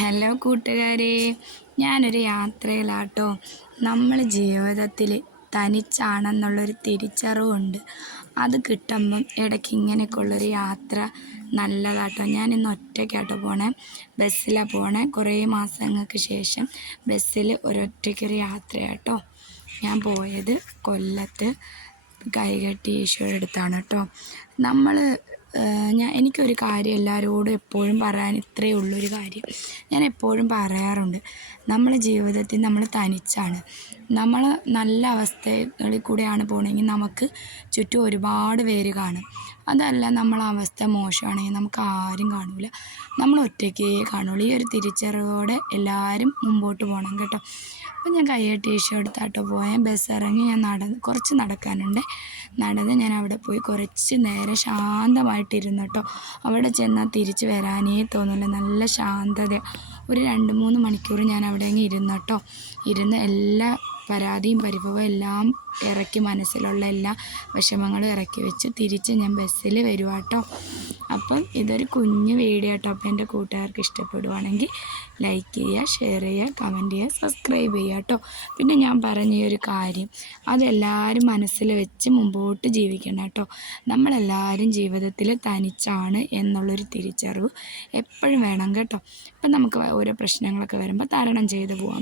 Hello കൂട്ടുകാരെ ഞാനൊരു യാത്രയിലാട്ടോ. നമ്മൾ ജീവിതത്തിൽ തനിച്ചാണെന്നുള്ളൊരു തിരിച്ചറിവുണ്ട്. അത് കിട്ടുമ്പം ഇടയ്ക്ക് ഇങ്ങനെയൊക്കെയുള്ളൊരു യാത്ര നല്ലതാട്ടോ. ഞാൻ ഇന്ന് ഒറ്റയ്ക്കാട്ടോ പോണേ. ബസ്സിലാണ് പോണേ. കുറേ മാസങ്ങൾക്ക് ശേഷം ബസ്സിൽ ഒരൊറ്റയ്ക്കൊരു യാത്രയാട്ടോ. ഞാൻ പോയത് കൊല്ലത്ത് കൈകെട്ടി ഈശോയുടെ അടുത്താണ് കേട്ടോ നമ്മൾ ഞാൻ എനിക്കൊരു കാര്യം എല്ലാവരോടും എപ്പോഴും പറയാൻ ഇത്രയേ ഒരു കാര്യം ഞാൻ എപ്പോഴും പറയാറുണ്ട്. നമ്മളെ ജീവിതത്തിൽ നമ്മൾ തനിച്ചാണ്. നമ്മൾ നല്ല അവസ്ഥകളിൽ കൂടെയാണ് പോകണമെങ്കിൽ നമുക്ക് ചുറ്റും ഒരുപാട് പേര് കാണും. അതല്ല നമ്മളെ അവസ്ഥ മോശമാണെങ്കിൽ നമുക്ക് ആരും കാണില്ല നമ്മൾ ഒറ്റയ്ക്കേ കാണുള്ളൂ. ഈ ഒരു തിരിച്ചറിവോടെ എല്ലാവരും മുമ്പോട്ട് പോകണം കേട്ടോ. അപ്പം ഞാൻ കയ്യെട്ടി ഈശോ എടുത്താട്ടോ പോയാൽ ബസ് ഇറങ്ങി ഞാൻ നടന്ന് കുറച്ച് നടക്കാനുണ്ട്. നടന്ന് ഞാൻ അവിടെ പോയി കുറച്ച് നേരം ശാന്തമായിട്ടിരുന്നു കേട്ടോ. അവിടെ ചെന്നാൽ തിരിച്ച് വരാനേ തോന്നില്ല നല്ല ശാന്തത ഒരു രണ്ട് മൂന്ന് മണിക്കൂർ ഞാൻ അവിടെ അങ്ങ് ഇരുന്നു കേട്ടോ. ഇരുന്ന് എല്ലാ പരാതിയും പരിഭവം എല്ലാം ഇറക്കി മനസ്സിലുള്ള എല്ലാ വിഷമങ്ങളും ഇറക്കി വെച്ച് തിരിച്ച് ഞാൻ ബസ്സിൽ വരുവാട്ടോ അപ്പം ഇതൊരു കുഞ്ഞു വീഡിയോ കേട്ടോ അപ്പം എന്റെ കൂട്ടുകാർക്ക് ഇഷ്ടപ്പെടുവാണെങ്കിൽ ലൈക്ക് ചെയ്യുക ഷെയർ ചെയ്യുക കമന്റ് ചെയ്യുക സബ്സ്ക്രൈബ് ചെയ്യുക കേട്ടോ പിന്നെ ഞാൻ പറഞ്ഞ ഒരു കാര്യം അതെല്ലാവരും മനസ്സിൽ വെച്ച് മുമ്പോട്ട് ജീവിക്കണം കേട്ടോ നമ്മളെല്ലാവരും ജീവിതത്തിൽ തനിച്ചാണ് എന്നുള്ളൊരു തിരിച്ചറിവ് എപ്പോഴും വേണം കേട്ടോ. അപ്പം നമുക്ക് ഓരോ പ്രശ്നങ്ങളൊക്കെ വരുമ്പോൾ തരണം ചെയ്ത് പോകാം